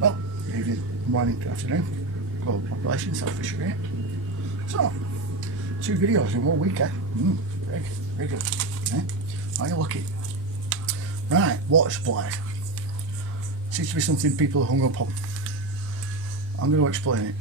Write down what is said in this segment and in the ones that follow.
well, evening, morning, afternoon, global population, selfish rate. So, 2 videos in 1 week, eh? Very good, very good. Eh? Are you lucky? Right, water supplies. Seems to be something people are hung up on. I'm going to explain it.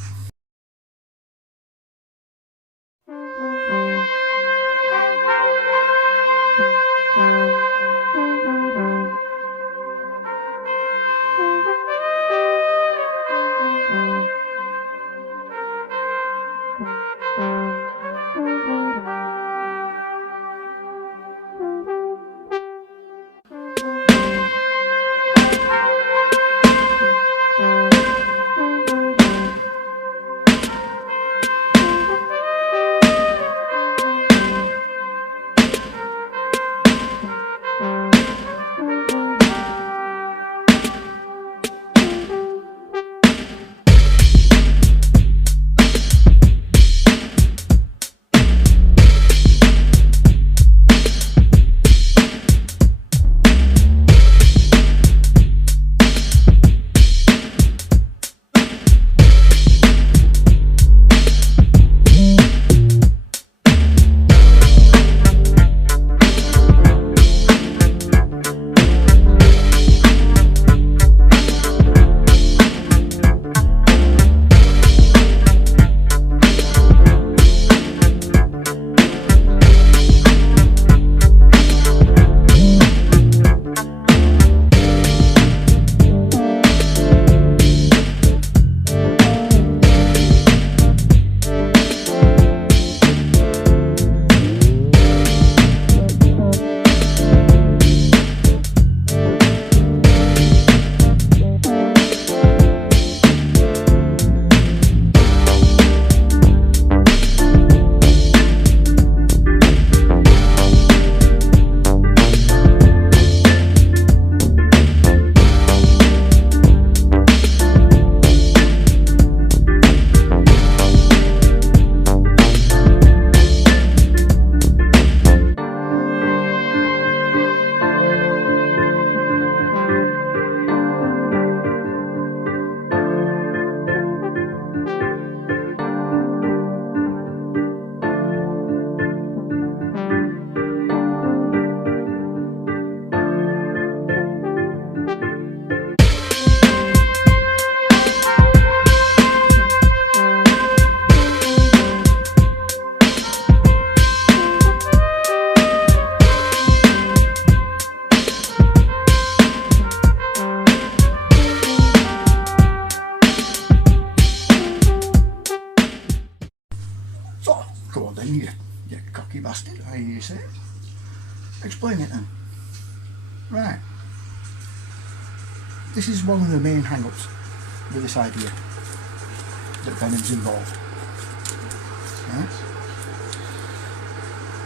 Go on then, you cocky bastard, how you say it. Explain it then. Right. This is one of the main hang-ups with this idea, that Venom's involved. Right?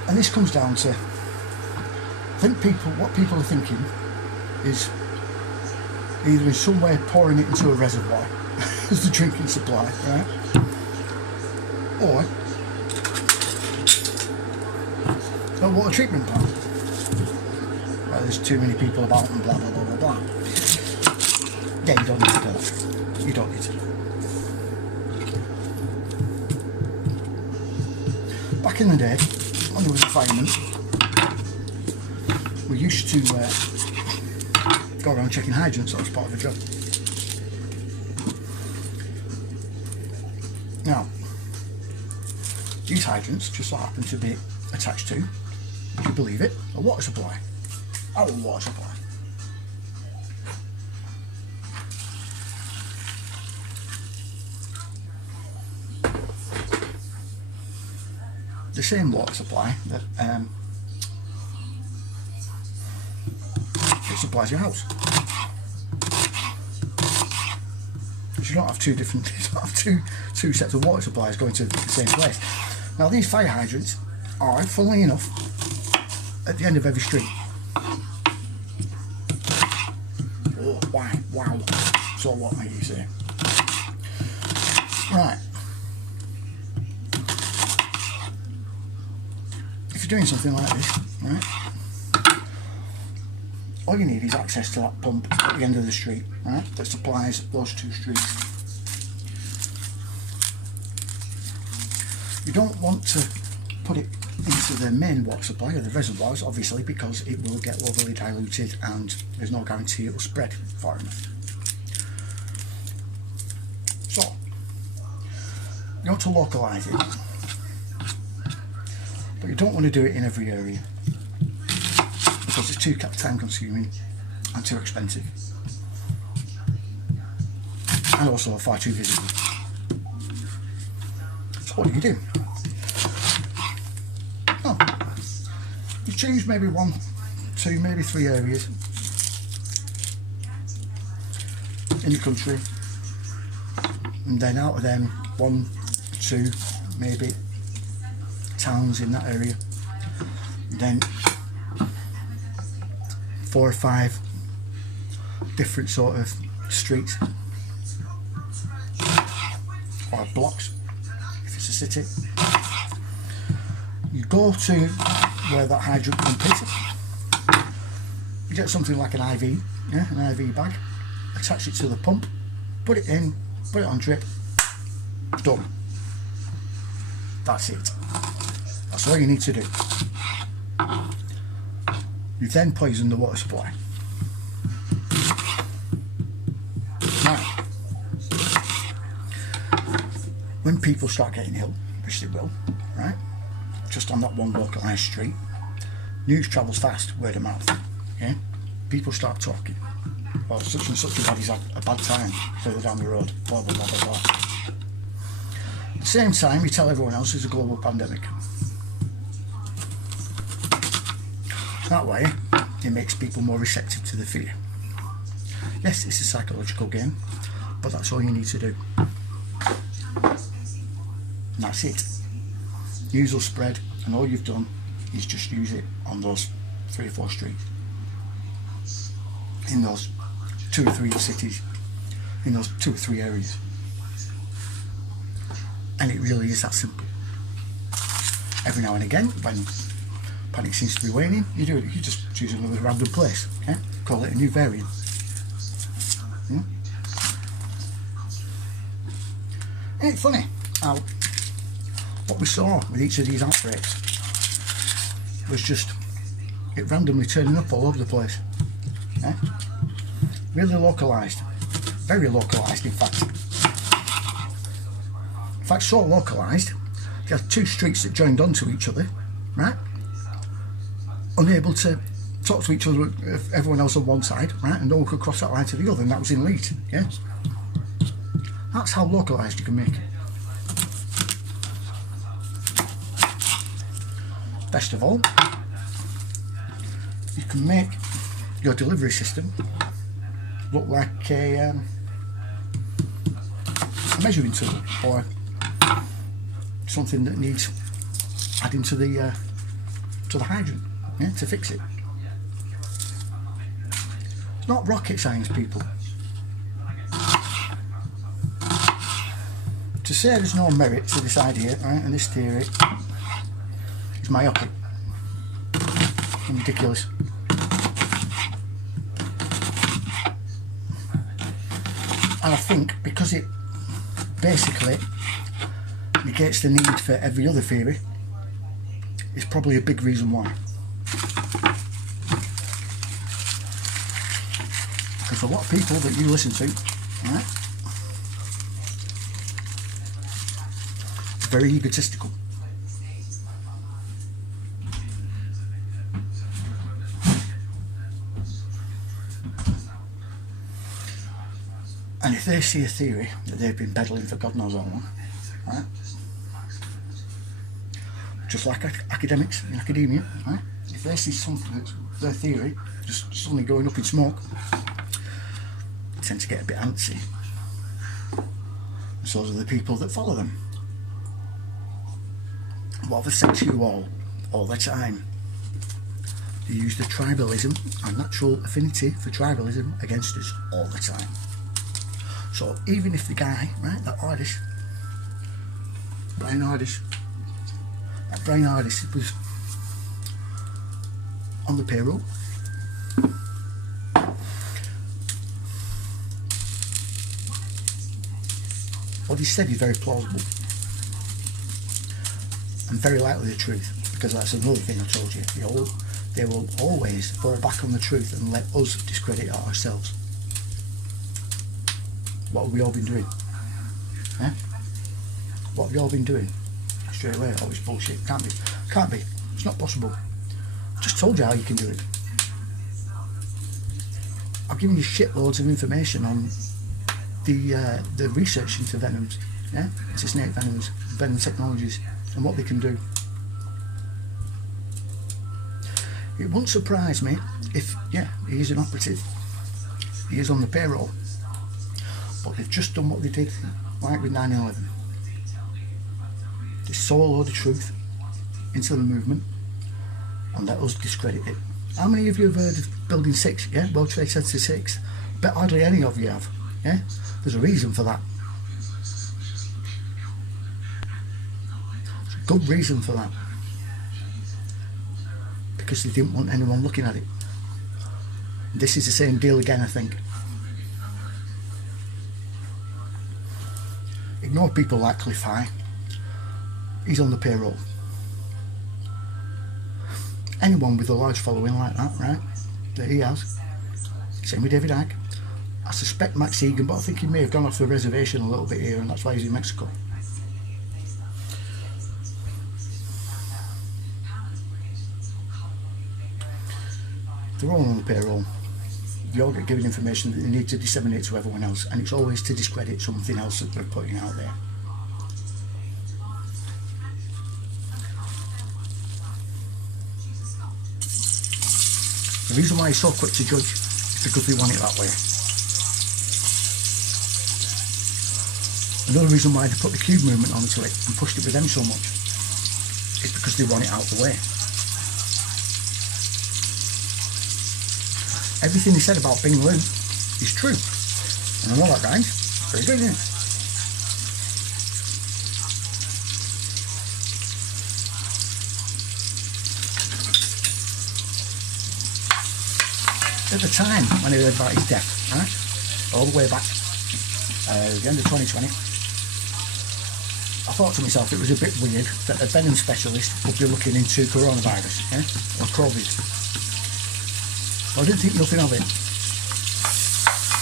And this comes down to, I think what people are thinking is either in some way pouring it into a reservoir as the drinking supply, right? Or a water treatment plant. Well, there's too many people about and blah blah blah blah blah. Yeah, you don't need to do that. You don't need to. Back in the day, when there was a fireman, we used to go around checking hydrants. That was part of the job. Now, these hydrants just so happen to be attached to, if you believe it, a water supply. Our water supply. The same water supply that it supplies your house. Because you don't have two different, you don't have two sets of water supplies going to the same place. Now these fire hydrants are, funnily enough, at the end of every street. Oh, wow. So what are you saying? Right. If you're doing something like this, right, all you need is access to that pump at the end of the street, right, that supplies those 2 streets. You don't want to put it into the main water supply of the reservoirs, obviously, because it will get overly diluted and there's no guarantee it will spread far enough. So, you want to localise it, but you don't want to do it in every area because it's too time consuming and too expensive, and also far too visible. So what do? Oh, you choose maybe 1, 2, maybe 3 areas in the country, and then out of them 1, 2 maybe towns in that area, and then 4 or 5 different sort of streets or blocks if it's a city. You go to where that hydrant pump is, you get something like an IV, yeah, an IV bag, attach it to the pump, put it in, put it on drip, done. That's it. That's all you need to do. You then poison the water supply. Now, when people start getting ill, which they will, right, just on that one localised street, news travels fast, word of mouth, yeah? People start talking, well, such and such a body's had a bad time further down the road, blah blah blah blah blah. At the same time, you tell everyone else there's a global pandemic. That way, it makes people more receptive to the fear. Yes, it's a psychological game, but that's all you need to do. And that's it. News will spread, and all you've done is just use it on those 3 or 4 streets, in those 2 or 3 cities, in those 2 or 3 areas. And it really is that simple. Every now and again, when panic seems to be waning, you do it. You just choose another random place, okay? Call it a new variant. Yeah? Ain't it funny how what we saw with each of these outbreaks was just it randomly turning up all over the place. Yeah? Really localised, very localised, in fact. In fact, so localised, you had 2 streets that joined onto each other, right? Unable to talk to each other with everyone else on one side, right? And no one could cross that line to the other, and that was in Leeds, yeah? That's how localised you can make it. Best of all, you can make your delivery system look like a measuring tool or something that needs adding to the hydrant, yeah, to fix it. It's not rocket science, people. To say there's no merit to this idea, right, and this theory, is myopic and ridiculous. And I think because it basically negates the need for every other theory, is probably a big reason why. Because a lot of people that you listen to, right, are very egotistical. And if they see a theory that they've been peddling for God knows how long, right? Just like academics in academia, right? If they see something, their theory just suddenly going up in smoke, they tend to get a bit antsy. And so do the people that follow them. What have they said to you all the time? They use the tribalism and natural affinity for tribalism against us all the time. So even if the guy, right, that artist, Brian Artist was on the payroll, what he said is very plausible and very likely the truth, because that's another thing I told you. They will always fall back on the truth and let us discredit it ourselves. What have we all been doing? What have you all been doing? Straight away, oh, it's bullshit. Can't be. It's not possible. I just told you how you can do it. I've given you shitloads of information on the research into venoms, into snake venoms, venom technologies, and what they can do. It wouldn't surprise me if, he is an operative. He is on the payroll. But they've just done what they did, like with 9/11. They saw a load of truth into the movement and let us discredit it. How many of you have heard of Building 6, World Trade Center 6? Bet hardly any of you have, There's a reason for that. There's a good reason for that. Because they didn't want anyone looking at it. This is the same deal again, I think. Ignore people like Cliff High. He's on the payroll. Anyone with a large following like that, right, that he has. Same with David Icke. I suspect Max Egan, but I think he may have gone off the reservation a little bit here, and that's why he's in Mexico. They're all on the payroll. They all get given information that they need to disseminate to everyone else, and it's always to discredit something else that they're putting out there. The reason why he's so quick to judge is because they want it that way. Another reason why they put the cube movement onto it and pushed it with them so much is because they want it out of the way. Everything he said about Bing Lu is true. And I know that, guys. Very good, isn't it? At the time when he heard about his death, right, all the way back, the end of 2020, I thought to myself it was a bit weird that a venom specialist would be looking into coronavirus, or COVID. I didn't think nothing of it,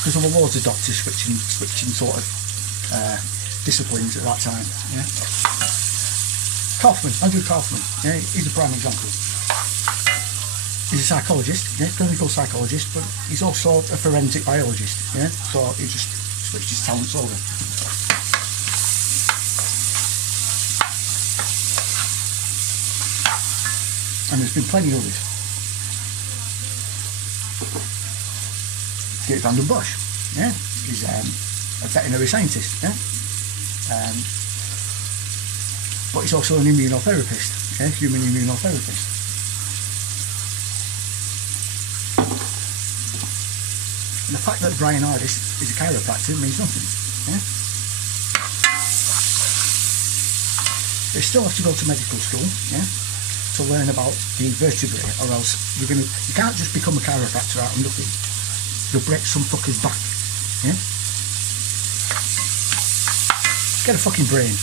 because there were loads of doctors switching sort of disciplines at that time. Andrew Kaufman, he's a prime example. He's a psychologist, clinical psychologist, but he's also a forensic biologist, so he just switched his talents over. And there's been plenty of others. Van den Bosch, he's a veterinary scientist, but he's also an immunotherapist, human immunotherapist. And the fact that Brian Hardis is a chiropractor means nothing. They still have to go to medical school, to learn about the vertebrae, or else you can't just become a chiropractor out of nothing. You'll break some fucker's back. Get a fucking brain.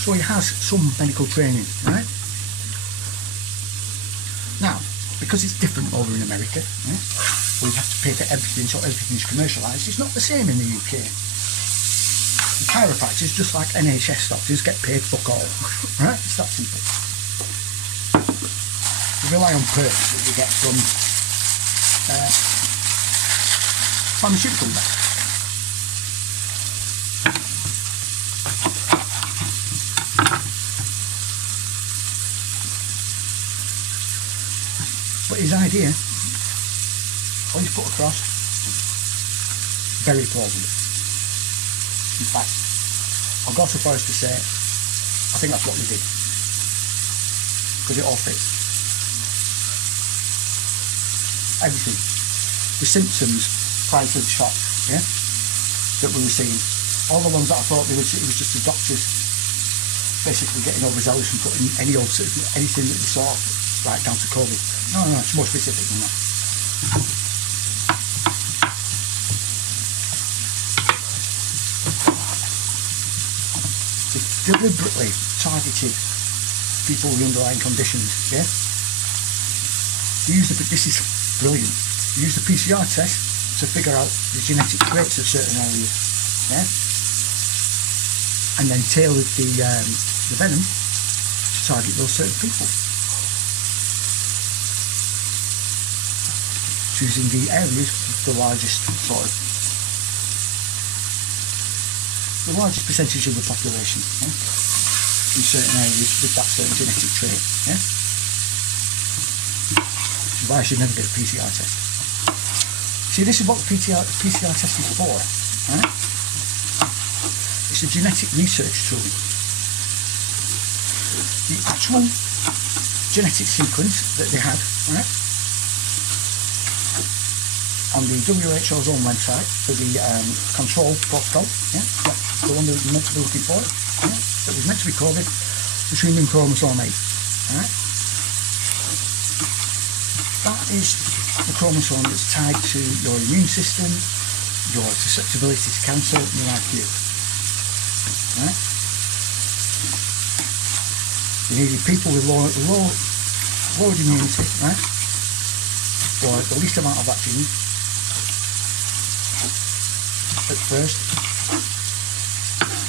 So he has some medical training, right? Now, because it's different over in America, where you have to pay for everything, so everything's commercialised, it's not the same in the UK. The chiropractors, just like NHS doctors, get paid fuck all, right? It's that simple. You rely on perks that you get from pharmaceutical companies. But his idea, what he's put across, very plausible. In fact, I'll go so far as to say, I think that's what they did. Because it all fits. Everything. The symptoms prior to the shot, that we were seeing. All the ones that I thought it was just the doctors basically getting overzealous and putting anything that they saw right down to COVID. No, it's more specific than that. deliberately targeted people with underlying conditions. Yeah, this is brilliant. They use the PCR test to figure out the genetic traits of certain areas. Yeah, and then tailored the venom to target those certain people, choosing the areas with the largest percentage of the population, yeah, in certain areas with that certain genetic trait. Yeah, which is why I should never get a PCR test. See, this is what the PCR test is for. Right? It's a genetic research tool. The actual genetic sequence that they had, right, on the WHO's own website for the control protocol, yeah, the one that was meant to be looking for, yeah, that was meant to be coded as human chromosome 8. Right? That is the chromosome that's tied to your immune system, your susceptibility to cancer, and your IQ. Right? You needed people with low immunity, right, or the least amount of that gene at first,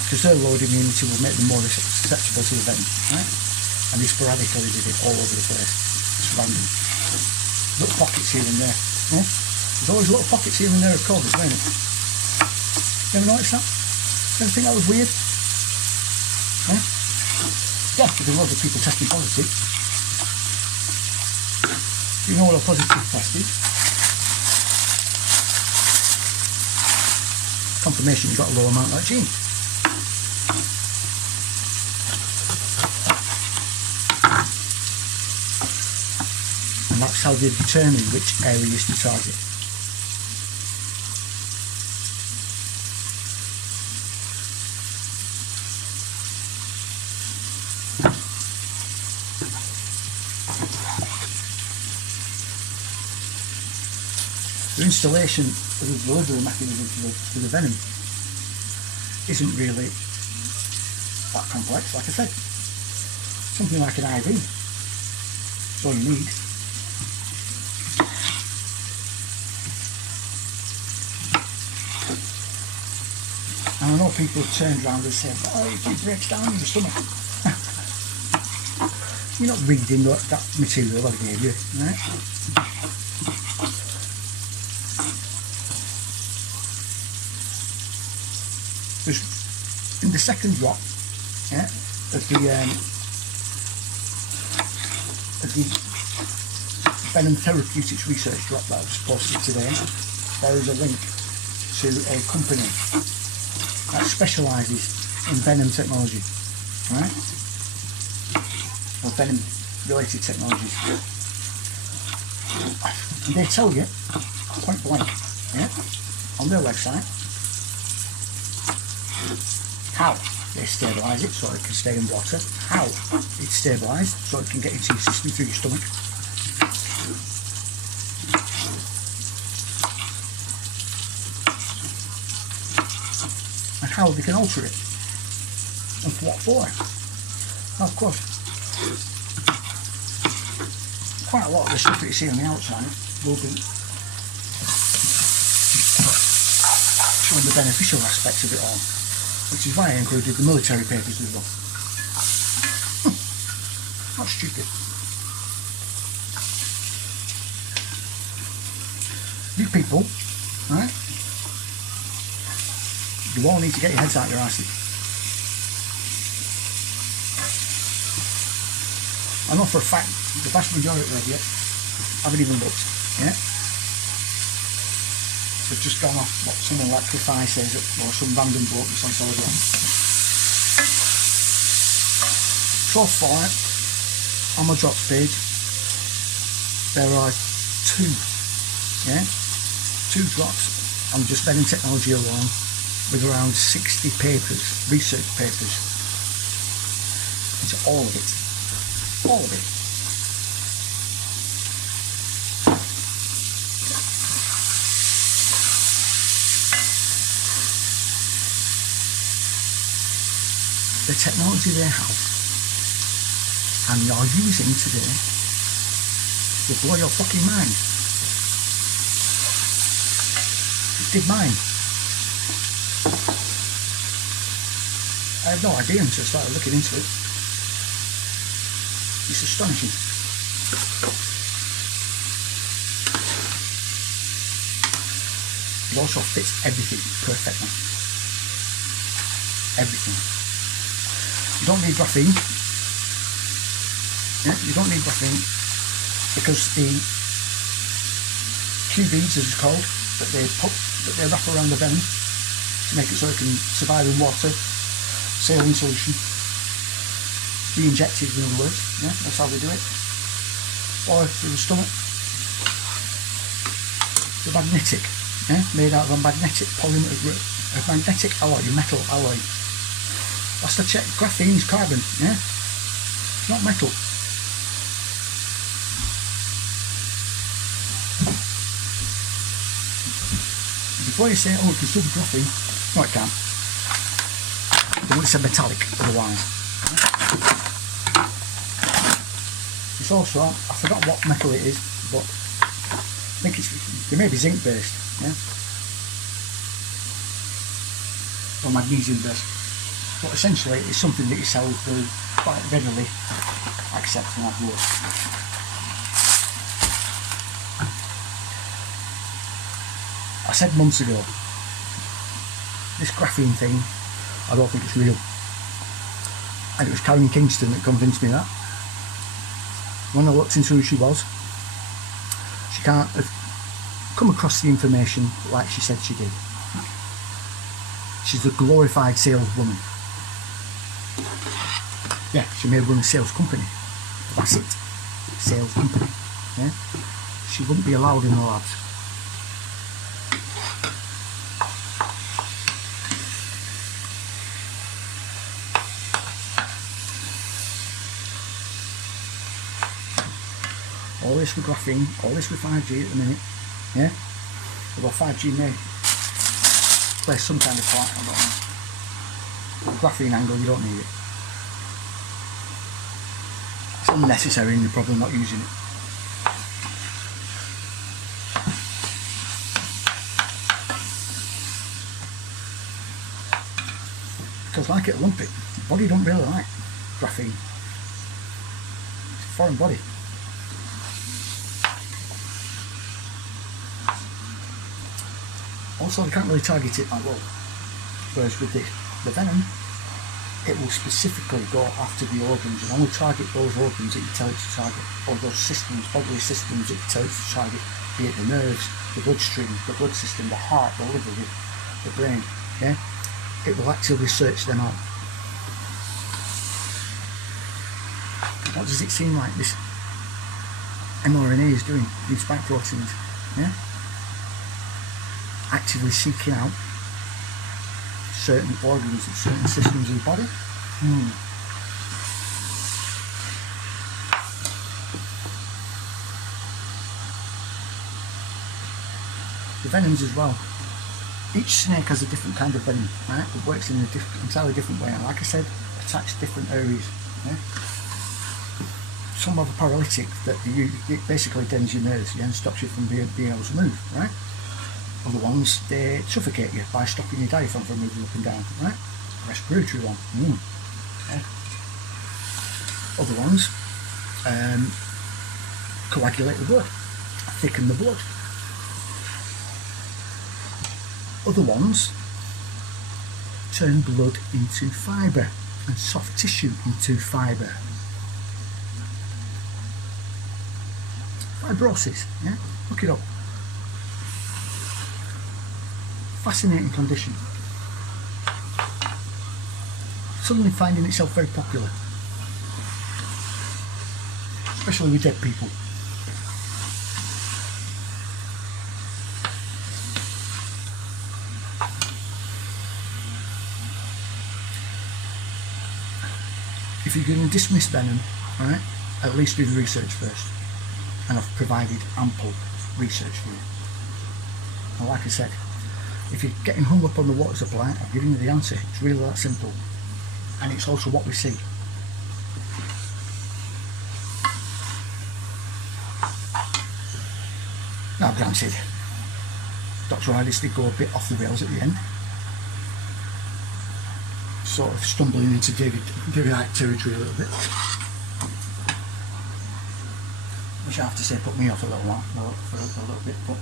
because their low immunity will make them more susceptible to the venom, right? And they sporadically did it all over the place. It's random. Little pockets here and there. Yeah? There's always little pockets here and there of cobras, isn't it? You ever notice that? You ever think that was weird? Yeah? Yeah, because loads of people testing positive. You know what a positive test is? Confirmation you've got a low amount of that gene. And that's how they determine which areas to target. The installation of the delivery mechanism for the venom isn't really that complex. Like I said, something like an IV. That's all you need. And I know people have turned around and said, "Oh, it breaks down in your stomach." You're not reading that material I gave you, right? Because in the second drop, yeah, of the Venom Therapeutics research drop that I just posted today, there is a link to a company that specialises in venom technology, right? Or venom related technologies. And they tell you, point blank, yeah, on their website, how they stabilise it so it can stay in water, how it's stabilised so it can get into your system through your stomach, and how they can alter it, and what for. Now, of course, quite a lot of the stuff that you see on the outside will be showing the beneficial aspects of it all, which is why I included the military papers as well. Not stupid. You people, right? You all need to get your heads out your asses. I know for a fact the vast majority of you haven't even looked, yeah? They've just gone off what someone like Cliff I says or some random bloke that's on Telegram. So far, on my drops page, there are two drops on just venom technology alone, with around 60 papers, research papers. It's all of it. All of it. the technology they have and you're using today will blow your fucking mind. It did mine. I had no idea until I started looking into it. It's astonishing. It also fits everything perfectly. Everything. You don't need graphene. Yeah, you don't need graphene because the Q beads, as it's called, that they wrap around the venom to make it so it can survive in water, saline solution, be injected, in other words. Yeah, that's how they do it. Or through the stomach. They're magnetic. Yeah, made out of a magnetic polymer, a magnetic alloy, a metal alloy. Last I checked, graphene is carbon. Yeah, it's not metal. Before you say, oh, it can still be graphene, no, it can't. They want it to be metallic, otherwise. It's also, I forgot what metal it is, but I think it may be zinc based, yeah, or magnesium based, but essentially it's something that your cells will quite readily accept and have work. I said months ago, this graphene thing, I don't think it's real, and it was Karen Kingston that convinced me that. When I looked into who she was, she can't have come across the information like she said she did. She's a glorified saleswoman. Yeah, she may run a sales company. That's it. Sales company. Yeah. She wouldn't be allowed in the labs. All this with graphene, all this with 5G at the minute, yeah? Although 5G may play some kind of part, I don't know. The graphene angle, you don't need it. It's unnecessary and you're probably not using it. Because like it Olympic, the body don't really like graphene. It's a foreign body. Also, they can't really target it that well. Whereas with the venom, it will specifically go after the organs and only target those organs that you tell it to target, or those systems, bodily systems that you tell it to target, be it the nerves, the bloodstream, the blood system, the heart, the liver, the brain. Yeah, it will actively search them out. What does it seem like this mRNA is doing? These spike proteins, yeah. Actively seeking out certain organs and certain systems in the body. The venoms as well. Each snake has a different kind of venom, right? It works in an entirely different way, and like I said, attacks different areas. Yeah? Some have a paralytic that it basically dens your nerves, yeah, and stops you from being able to move, right? Other ones, they suffocate you by stopping your diaphragm from moving up and down, right? Respiratory one. Yeah. Other ones coagulate the blood, thicken the blood. Other ones turn blood into fibre and soft tissue into fibre. Fibrosis, yeah? Look it up. Fascinating condition. Suddenly finding itself very popular, especially with dead people. If you're going to dismiss venom, alright, at least do the research first, and I've provided ample research for you. And like I said, if you're getting hung up on the water supply, I've given you the answer. It's really that simple. and it's also what we see. Now granted, Dr. Iris did go a bit off the rails at the end, sort of stumbling into David territory a little bit, which I have to say put me off a little while, for a little bit, but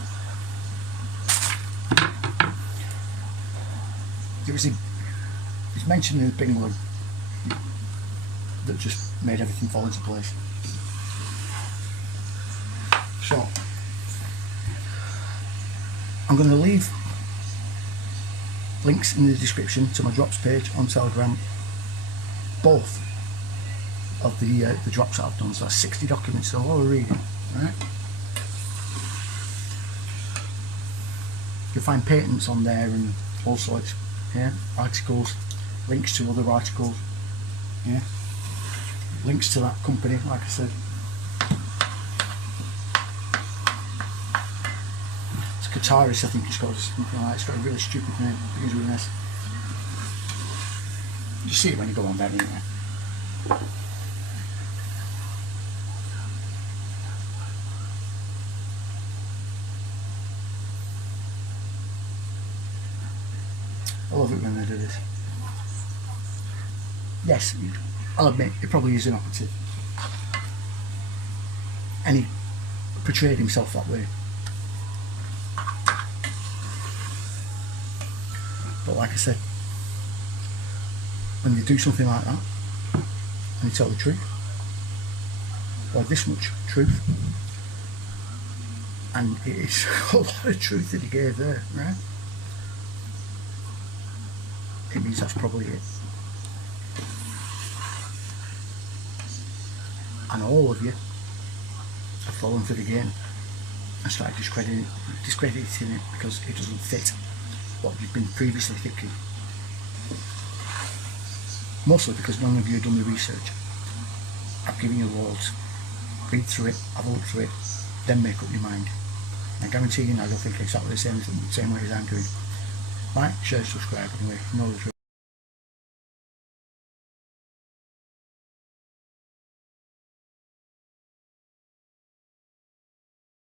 it was mentioned in the big one that just made everything fall into place. So I'm going to leave links in the description to my drops page on Telegram, both of the drops that I've done. So that's 60 documents, so a lot of reading, right? You'll find patents on there and all sorts, yeah, articles, links to other articles, yeah, links to that company, like I said. It's Canaries, I think it's called, something like that. It's got a really stupid name, it's really nice. You see it when you go on there anyway. I love it when they do this. Yes, I'll admit, it probably is an operative. And he portrayed himself that way. But like I said, when you do something like that, and you tell the truth, or this much truth, and it is a lot of truth that he gave there, right? It means that's probably it. And all of you have fallen for the game and started discrediting it because it doesn't fit what you've been previously thinking. Mostly because none of you have done the research. I've given you loads. Read through it, have a look through it, then make up your mind. I guarantee you now you'll think exactly the same way as I'm doing. Like, share, subscribe, anyway, you know the drill.